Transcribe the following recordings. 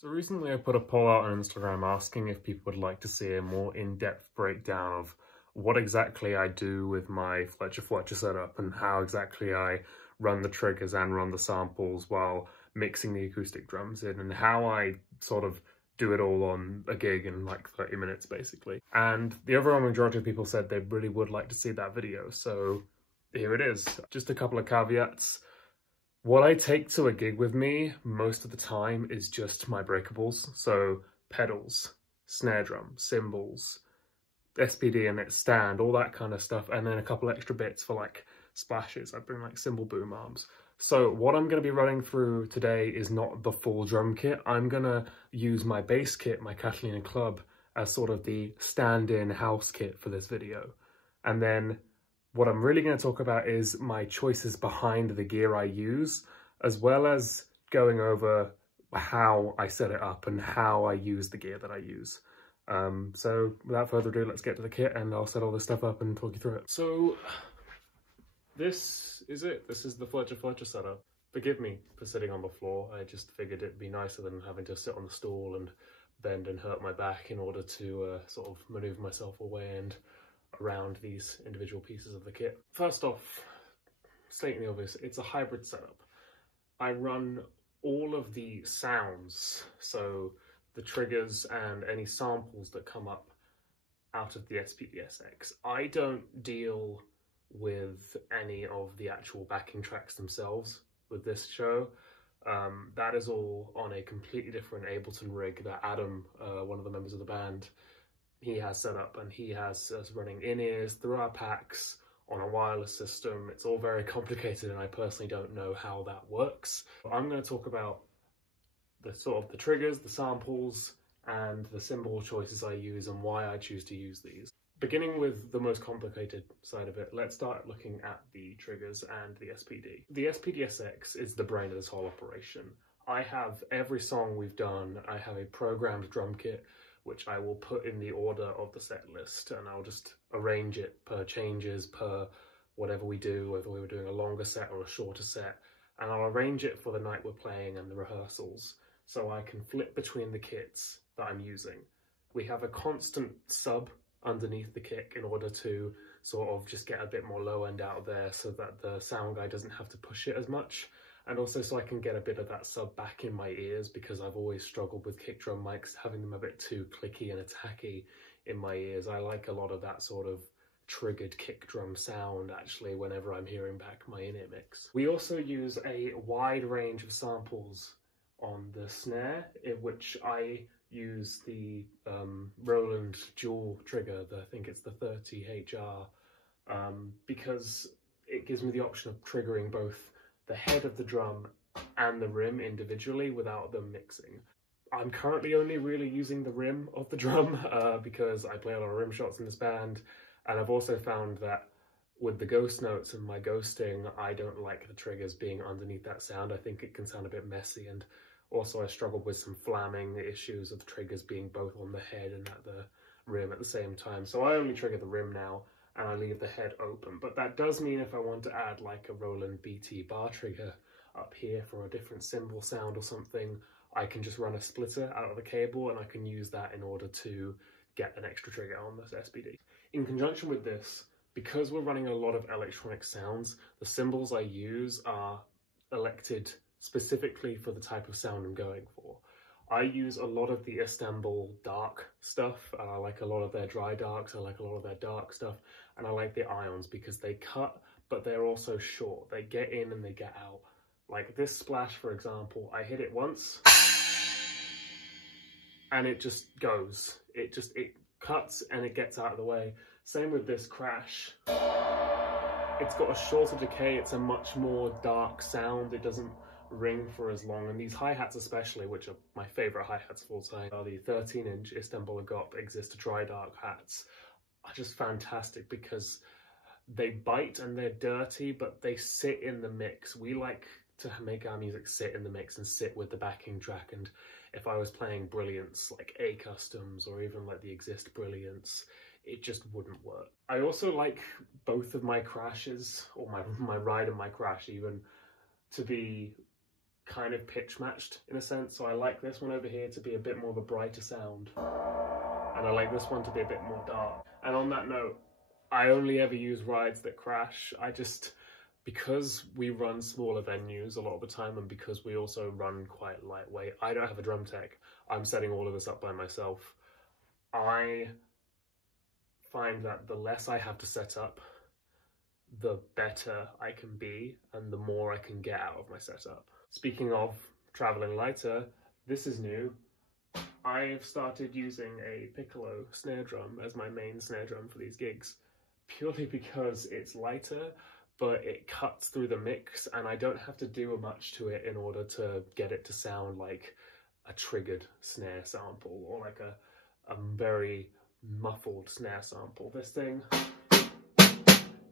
So recently I put a poll out on Instagram asking if people would like to see a more in-depth breakdown of what exactly I do with my Fletcher Fletcher setup and how exactly I run the triggers and run the samples while mixing the acoustic drums in, and how I sort of do it all on a gig in like 30 minutes basically. And the overwhelming majority of people said they really would like to see that video, so here it is. Just a couple of caveats. What I take to a gig with me most of the time is just my breakables. So pedals, snare drum, cymbals, SPD and its stand, all that kind of stuff. And then a couple extra bits for like splashes. I bring like cymbal boom arms. So what I'm going to be running through today is not the full drum kit. I'm going to use my bass kit, my Catalina Club, as sort of the stand-in house kit for this video. And then what I'm really going to talk about is my choices behind the gear I use, as well as going over how I set it up and how I use the gear that I use. So without further ado, let's get to the kit and I'll set all this stuff up and talk you through it. So this is it. This is the Fletcher Fletcher setup. Forgive me for sitting on the floor. I just figured it'd be nicer than having to sit on the stool and bend and hurt my back in order to sort of maneuver myself away and around these individual pieces of the kit. First off, stating the obvious, it's a hybrid setup. I run all of the sounds, so the triggers and any samples that come up out of the SPD-SX. I don't deal with any of the actual backing tracks themselves with this show. That is all on a completely different Ableton rig that Adam, one of the members of the band, he has set up, and he has us running in-ears through our packs on a wireless system. It's all very complicated and I personally don't know how that works. I'm going to talk about the sort of the triggers, the samples, and the cymbal choices I use and why I choose to use these. Beginning with the most complicated side of it, let's start looking at the triggers and the SPD. The SPD-SX is the brain of this whole operation. I have every song we've done, I have a programmed drum kit which I will put in the order of the set list, and I'll just arrange it per changes, per whatever we do, whether we were doing a longer set or a shorter set, and I'll arrange it for the night we're playing and the rehearsals, so I can flip between the kits that I'm using. We have a constant sub underneath the kick in order to sort of just get a bit more low end out there so that the sound guy doesn't have to push it as much. And also so I can get a bit of that sub back in my ears, because I've always struggled with kick drum mics, having them a bit too clicky and attacky in my ears. I like a lot of that sort of triggered kick drum sound actually whenever I'm hearing back my in-ear mix. We also use a wide range of samples on the snare, in which I use the Roland dual trigger, I think it's the 30HR, because it gives me the option of triggering both the head of the drum and the rim individually without them mixing. I'm currently only really using the rim of the drum because I play a lot of rim shots in this band, and I've also found that with the ghost notes and my ghosting, I don't like the triggers being underneath that sound. I think it can sound a bit messy, and also I struggled with some flamming issues of the triggers being both on the head and at the rim at the same time. So I only trigger the rim now, and I leave the head open. But that does mean if I want to add like a Roland BT bar trigger up here for a different cymbal sound or something, I can just run a splitter out of the cable and I can use that in order to get an extra trigger on this SPD. In conjunction with this, because we're running a lot of electronic sounds, the cymbals I use are elected specifically for the type of sound I'm going for. I use a lot of the Istanbul dark stuff, and I like a lot of their dry darks, I like a lot of their dark stuff, and I like the ions because they cut, but they're also short. They get in and they get out. Like this splash, for example, I hit it once, and it just goes. It cuts and it gets out of the way. Same with this crash. It's got a shorter decay, it's a much more dark sound, it doesn't ring for as long, and these hi-hats especially, which are my favourite hi-hats of all time, are the 13-inch Istanbul Agop Exista Dry Dark hats, are just fantastic because they bite and they're dirty, but they sit in the mix. We like to make our music sit in the mix and sit with the backing track, and if I was playing Brilliance like A Customs or even like the Exist Brilliance, it just wouldn't work. I also like both of my crashes, or my ride and my crash even, to be kind of pitch matched in a sense. So I like this one over here to be a bit more of a brighter sound, and I like this one to be a bit more dark. And on that note, I only ever use rides that crash. Because we run smaller venues a lot of the time, and because we also run quite lightweight, I don't have a drum tech. I'm setting all of this up by myself. I find that the less I have to set up, the better I can be and the more I can get out of my setup. Speaking of traveling lighter, this is new. I've started using a piccolo snare drum as my main snare drum for these gigs, purely because it's lighter, but it cuts through the mix and I don't have to do much to it in order to get it to sound like a triggered snare sample or like a very muffled snare sample. This thing,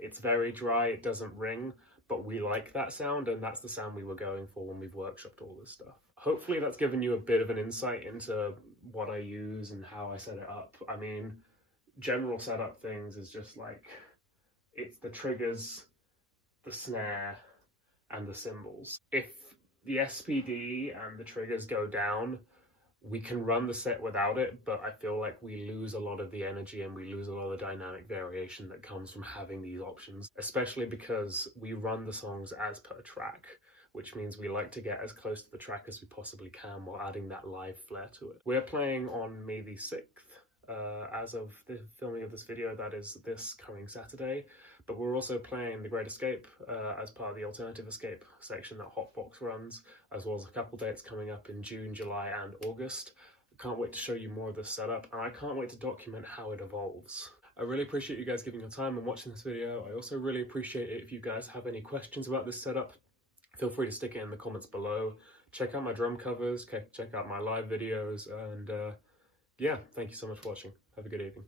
it's very dry, it doesn't ring, but we like that sound, and that's the sound we were going for when we've workshopped all this stuff. Hopefully that's given you a bit of an insight into what I use and how I set it up. I mean, general setup things is just like, it's the triggers, the snare, and the cymbals. If the SPD and the triggers go down, we can run the set without it, but I feel like we lose a lot of the energy and we lose a lot of the dynamic variation that comes from having these options, especially because we run the songs as per track, which means we like to get as close to the track as we possibly can while adding that live flair to it. We're playing on May the 6th. As of the filming of this video, that is this coming Saturday. But we're also playing The Great Escape as part of the Alternative Escape section that Hotbox runs, as well as a couple dates coming up in June, July, and August. I can't wait to show you more of this setup, and I can't wait to document how it evolves. I really appreciate you guys giving your time and watching this video. I also really appreciate it if you guys have any questions about this setup. Feel free to stick it in the comments below. Check out my drum covers, check out my live videos, and yeah, thank you so much for watching. Have a good evening.